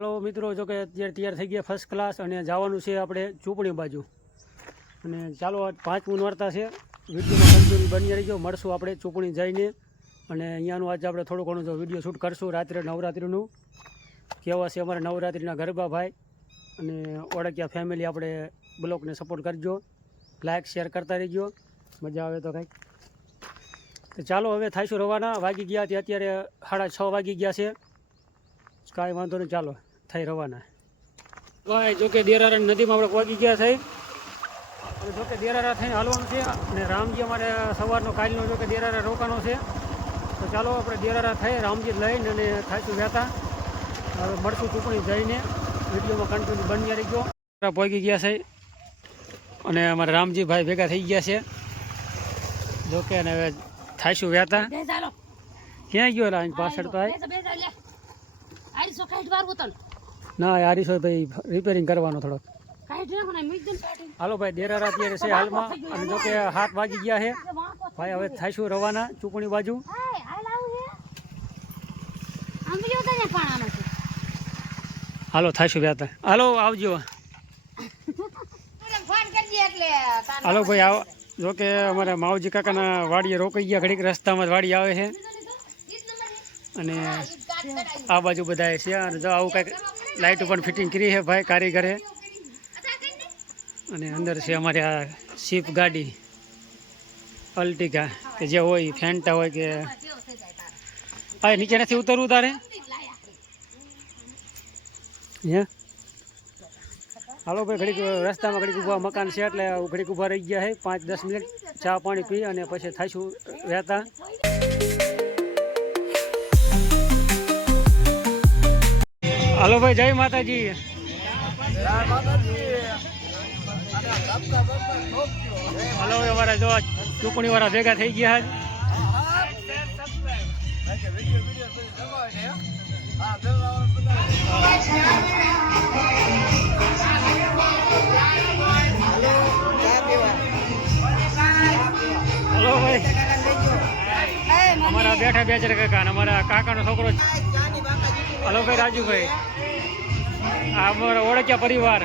Hello मित्रों, जो कि અત્યારે તૈયાર થઈ ગયા ફર્સ્ટ ક્લાસ અને જવાનું છે આપણે ચૂપણી બાજુ। અને ચાલો 5 વાર્તા છે, વિડીયોમાં કન્ટિન્યુ બની રહીજો। મળશું આપણે ચૂપણી જઈને અને અહીંયાનું આજે આપણે થોડું ઘણું જો વિડીયો શૂટ કરશું રાત્રે નવરાત્રિનું કેવા છે અમારા નવરાત્રિના ગરબા ભાઈ। અને ઓળખ્યા ફેમિલી આપણે બ્લોગને સપોર્ટ કરજો, લાઇક શેર કરતા રહીજો, મજા આવે તો કંઈક। તો ચાલો હવે થાઈશું રવાના। વાગી ગયા તે અત્યારે 6:30 વાગી ગયા છે, કાંઈ વાંધો નહીં, ચાલો થઈ રવાના ભાઈ। જો કે દેરારા નદીમાં આપણે પહોંચી ગયા થઈ અને જો કે દેરારા થઈને હાલવાનું છે અને રામજી અમારે સવારનો કાલનો જો કે દેરારા રોકાનો છે। તો ચાલો આપણે દેરારા થઈ રામજી લઈને અને થાઈશું વહેતા। હવે મળશું ચૂંટણી જઈને, વિડીયોમાં કન્ટિન્યુ બની રહીજો। પહોંચી ગયા છે અને અમારા રામજી ભાઈ ભેગા થઈ ગયા છે જો કે, અને હવે થાઈશું વહેતા। ક્યાં ગયો અહીં પાછળ તો ના આરીસો ભાઈ રિપેરિંગ કરવાનો થોડોક। હાલો ભાઈ દેરારા અત્યારે છે હાલમાં અને જો કે 7 વાગી ગયા છે ભાઈ। હવે થાઈશું રવાના ચૂંટણી બાજુ। હાલો થાઈશું વ્યાતા, હાલો આવજો। હાલો ભાઈ આવો, જો કે અમારા માવજી કાકાના વાડીએ રોકાઈ ગયા, ઘડીક રસ્તામાં જ વાડી આવે છે અને આ બાજુ બધા છે અને જો આવું કંઈક લાઇટો પણ ફિટિંગ કરી છે ભાઈ કારીગરે। અને અંદર છે અમારે આ સ્વિફ્ટ ગાડી અલ્ટિગા કે જે હોય ફેન્ટા હોય કે આ નીચે નથી ઉતરવું તારે હે। હાલો ભાઈ ઘડીક રસ્તામાં ઘડીક ઊભા મકાન છે એટલે ઘડીક ઊભા રહી ગયા છે 5-10 મિનિટ, ચા પાણી પી અને પછી થાઈશું વહેતા। હાલો ભાઈ જય માતાજી। હાલો અમારા જો ચૂંટણી વાળા ભેગા થઈ ગયા। હાલો ભાઈ અમારા બેઠા બેચર કાકા અમારા કાકાનો છોકરો। હાલો ભાઈ રાજુભાઈ, આ અમારા ઓળખ્યા પરિવાર।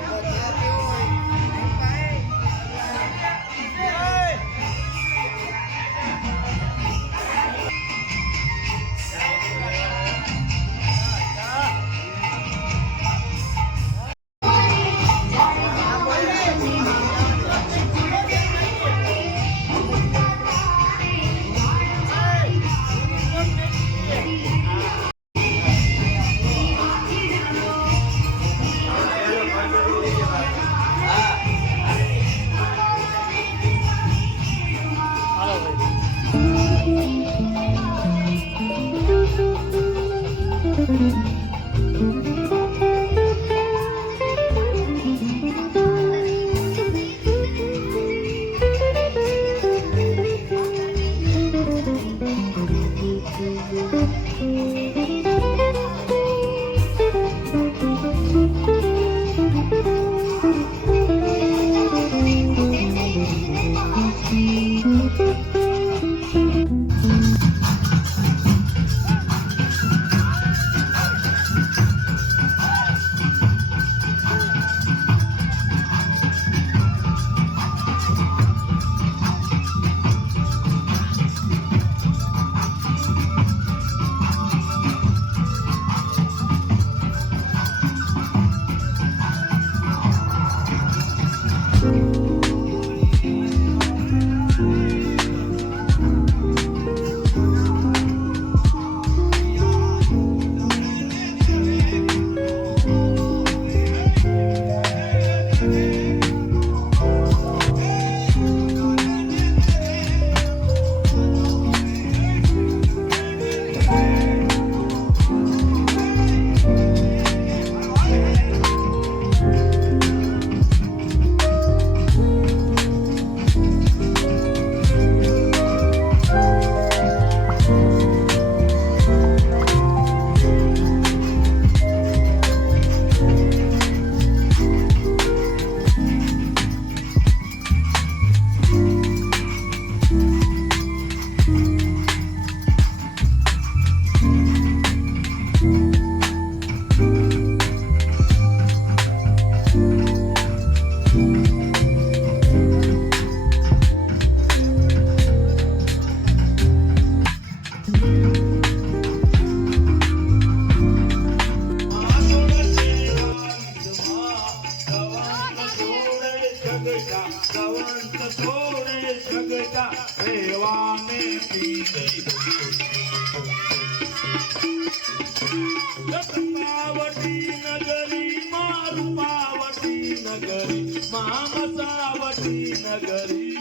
રૂપાવટી નગરી માં મસાવટી નગરી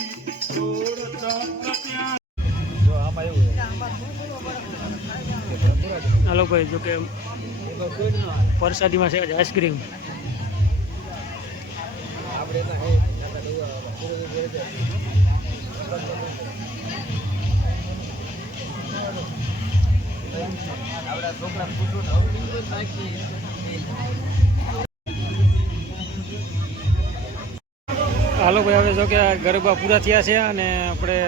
જોડ ચક્ર ત્યાં હાલો ભાઈ જો કે પરસાદીમાં છે આઈસ્ક્રીમ. હાલો ભાઈ હવે જો કે ગરબા પૂરા થયા છે અને આપણે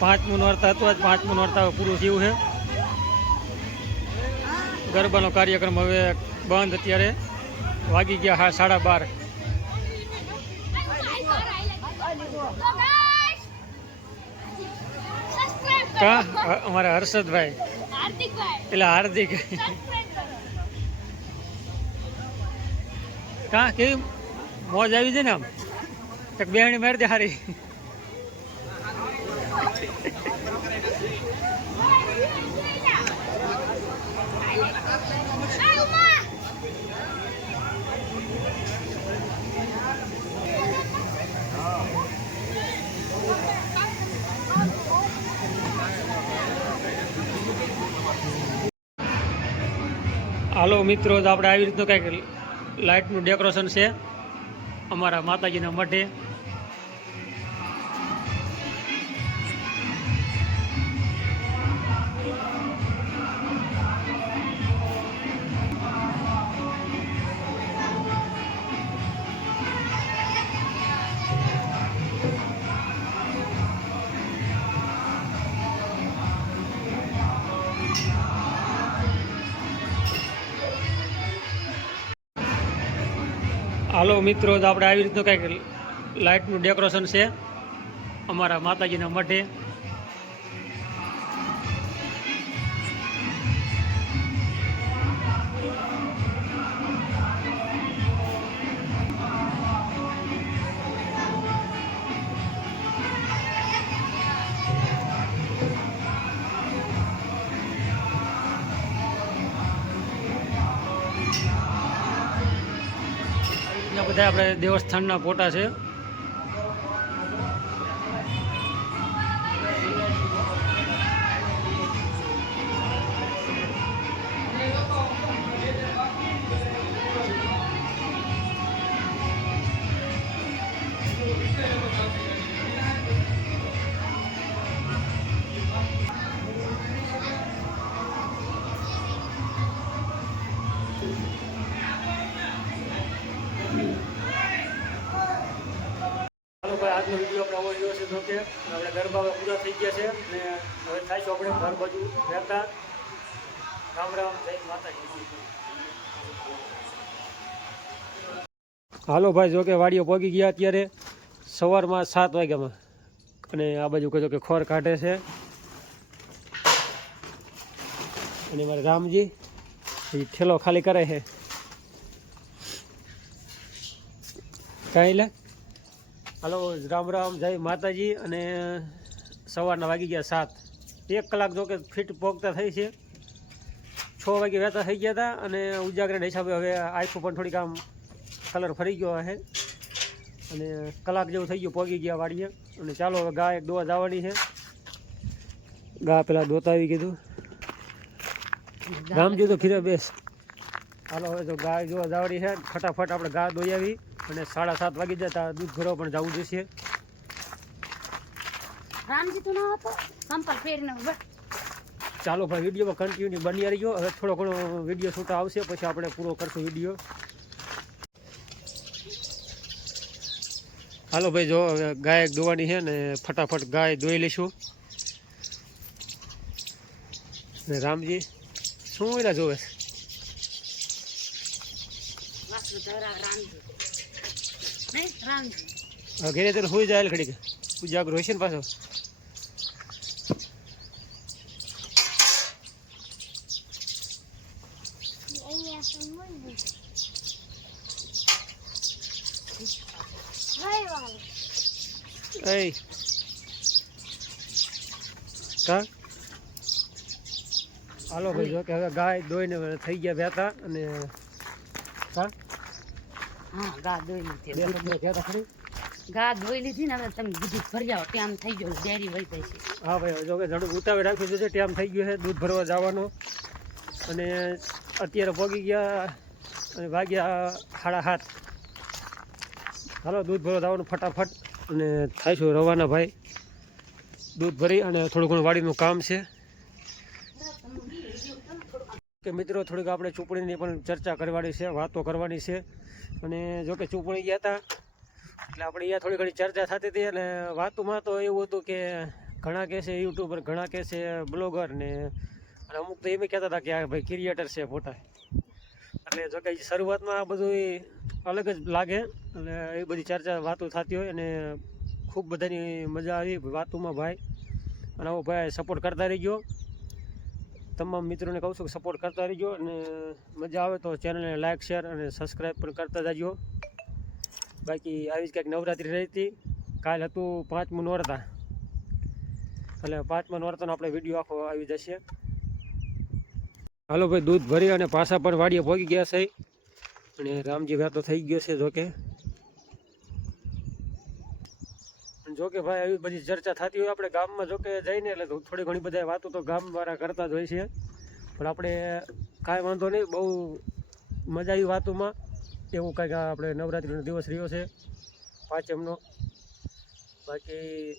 5મું નોરતા હતું, આજ 5મું નોરતા પૂરું થયું છે. ગરબાનો કાર્યક્રમ હવે બંધ. અત્યારે વાગી ગયા 12:30. કા અમારા હર્ષદભાઈ એટલે હાર્દિક કા કેવી મોજ આવી છે ને આમ એક બેહણી મારી દે હારી. હાલો મિત્રો, તો આપણે આવી રીતનું કંઈક લાઇટનું ડેકોરેશન છે અમારા માતાજીના મઢે. હાલો મિત્રો, તો આપણે આવી રીતનું કંઈક લાઇટનું ડેકોરેશન છે અમારા માતાજીના મઢે. બધા આપણે દેવસ્થાનના ફોટા છે. આજનો વિડીયો આપણે આવો રહ્યો છે. તો કે આપણે ગરબા પૂરા થઈ ગયા છે અને હવે થાય છે આપણે ઘર બાજુ રહેતા. રામ રામ, જય માતાજી. હાલો ભાઈ, જો કે વાડીઓ પહોંચી ગયા અત્યારે સવારમાં 7 વાગ્યામાં અને આ બાજુ કહો કે ખોર કાઢે છે અને મારે રામજી એ ઠેલો ખાલી કરે છે. કાંઈ લે હાલો, રામ રામ, જય માતાજી. અને સવારના વાગી ગયા 7. 1 કલાક જો કે ફિટ પોગતા થઈ છે. 6 વાગે વહેતા થઈ ગયા હતા અને ઉજાગરના હિસાબે હવે આખું પણ થોડીક આમ કલર ફરી ગયો છે અને કલાક જેવું થઈ ગયું પોગી ગયા વાડીએ. અને ચાલો હવે ગાય એક દોવા જવાની છે. ગા પેલા દોતા આવી કીધું રામજી તો ખીરે બેસ. હાલો હવે જો ગાય જોવા જવાની છે. ફટાફટ આપણે ગા દોઈ આવી અને 7:30 વાગી જતા દૂધ ભરવા પણ જવું જશે. રામજી તો ના હતો સંપલ ફેરને ચાલો ભાઈ, વિડીયોમાં કન્ટિન્યુ બની રહીજો. હવે થોડો ઘણો વિડીયો શૂટ આવશે પછી આપણે પૂરો કરશું વિડીયો. હાલો ભાઈ, જો હવે ગાય દોવાની છે ને ફટાફટ ગાય દોઈ લઈશું. ને રામજી શું એના જોવે ઘેરે તો સુઈ જાય ઘડીક ઉજાગર હોય છે ને પાછો. હાલો ભાઈ, જો કે હવે ગાય દોઈને થઈ ગયા વહેતા અને હા ગા દોઈ લીધી બે શબ્દ કહેતા ખરી. ગા દોઈ લીધી ને હવે તમે દૂધ ભરી આવો ત્યાં થઈ ગયો ડેરી વહી જાય છે હા ભાઈ જો કે ઝડપ ઉતાવળ રાખ્યું છે ટાઈમ થઈ ગયો છે દૂધ ભરવા જવાનો અને અત્યારે પહોંચી ગયા અને વાગ્યા 7:30. હાલો દૂધ ભરવા જવાનું ફટાફટ અને થાઈશું રવાના ભાઈ. દૂધ ભરી અને થોડું ઘણું વાડીનું કામ છે કે મિત્રો થોડીક આપણે ચૂંટણીની પણ ચર્ચા કરવાની છે, વાતો કરવાની છે. અને જો કે ચૂંટણી ગયા હતા એટલે આપણે અહીંયા થોડી ઘણી ચર્ચા થતી હતી અને વાતોમાં તો એવું હતું કે ઘણા કહે છે યુટ્યુબર, ઘણા કહે છે બ્લોગર ને અને અમુક તો એમ કહેતા હતા કે આ ભાઈ ક્રિએટર છે ફોટા. એટલે જો કે શરૂઆતમાં આ બધું અલગ જ લાગે એટલે એ બધી ચર્ચા વાતો થતી હોય અને ખૂબ બધાની મજા આવી વાતોમાં ભાઈ. અને આવો ભાઈ સપોર્ટ કરતા રહીજો. તમામ મિત્રોને કહું છું કે સપોર્ટ કરતા રહીજો અને મજા આવે તો ચેનલને લાઇક, શેર અને સબસ્ક્રાઈબ પણ કરતા જાજો. બાકી આવી જ કંઈક નવરાત્રિ રહી હતી. કાલ હતું 5મું નોરતા એટલે 5મા નોરતાનો આપણે વિડીયો આખો આવી જશે. હાલો ભાઈ દૂધ ભરી અને પાછા પણ વાડીએ પહોંચી ગયા છે અને રામજી વાતો થઈ ગયો છે. જોકે ભાઈ આવી બધી ચર્ચા થતી હોય આપણે ગામમાં જોકે જઈને એટલે થોડી ઘણી બધા વાતો તો ગામવાળા કરતા જ હોય છે. પણ આપણે કાંઈ વાંધો નહીં, બહુ મજા આવી વાતોમાં. એવું કાંઈક આપણે નવરાત્રિનો દિવસ રહ્યો છે 5મનો. બાકી